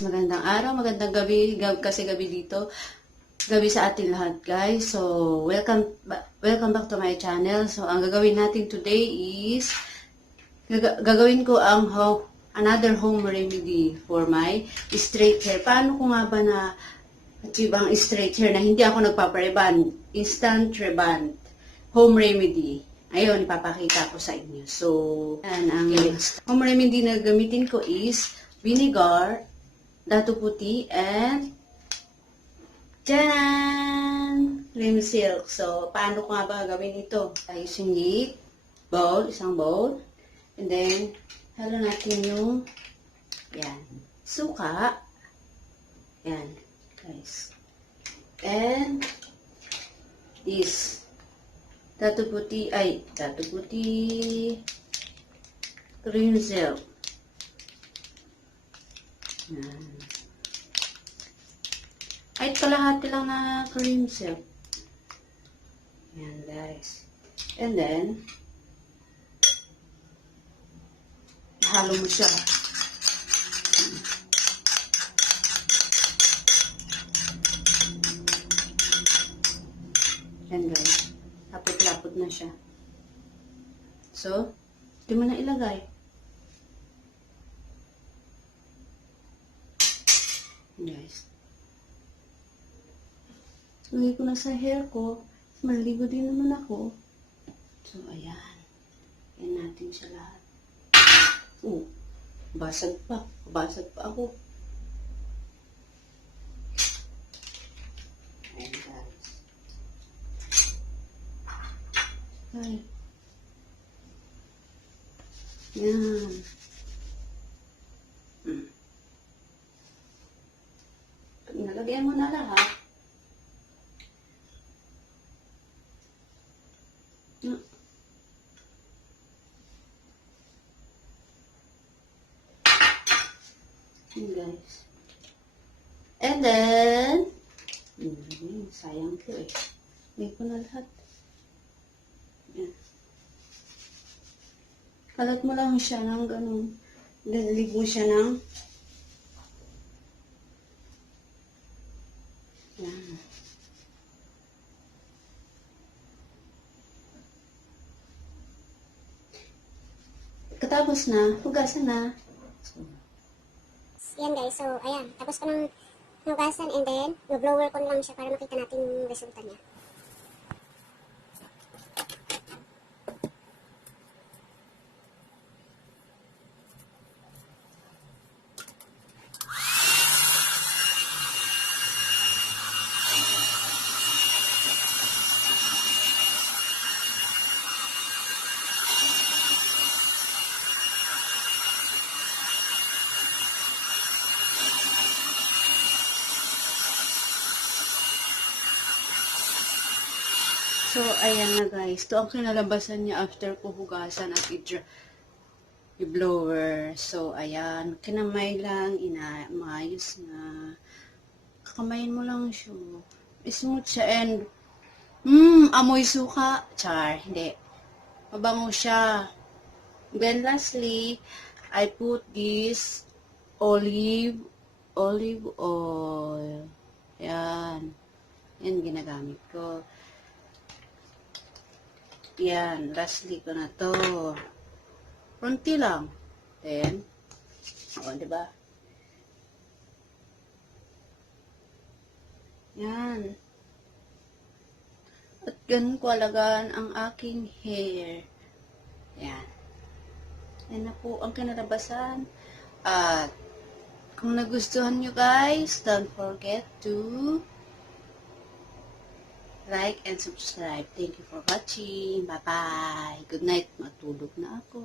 magandang araw, magandang gabi, kasi gabi dito. Gabi sa ating lahat, guys. So, welcome back to my channel. So, ang gagawin natin today is gagawin ko ang another home remedy for my straight hair. Paano ko nga ba na achieve ang straight hair na hindi ako nagpapa-reband? Instant reband home remedy. Ayun, ipapakita ko sa inyo. So, yan, ang home remedy na gamitin ko is vinegar, dato puti, and Tcharan! Cream silk. So, paano ko nga ba gawin ito? Using it, isang bowl, and then, halo natin yung, yan, suka, yan, guys, and this, dato puti, cream silk, yan. Ay, kalahati lang na cream silk. Yan, guys. And then, halo mo siya. Yan, guys. Lapot-lapot na siya. So, di mo na ilagay. Guys. Lagay ko na sa hair ko. Maliligo din naman ako. So, ayan. Ayan natin siya lahat. Basag pa. Basag pa ako. Ayan, guys. Ay. Ayan. Pag nalagyan mo na lahat, guys. And then, sayang ko eh. Hindi ko na lahat. Yan. Kalat mo lang siya ng ganun. Dalig mo siya ng yan. Katapos na, hugasan na. Yan guys, so ayan, tapos ko nang hugasan and then, blower ko lang siya para makita natin yung resulta niya. So, ayan na guys. Ito ang kinalabasan niya after ko hugasan at i-blower. So, ayan. Kinamay lang. Maayos na. Kakamayin mo lang siya. Smooth siya and amoy suka. Char. Hindi. Mabango siya. Then, lastly, I put this olive oil. Yan. Yan ginagamit ko. Yan, lastly ko na to. Kunti lang. Then, diba? Yan. At ganun ko alagaan ang aking hair. Yan. Yan na po ang kinalabasan. At, kung nagustuhan nyo guys, don't forget to like and subscribe. Thank you for watching. Bye-bye. Good night. Matulog na ako.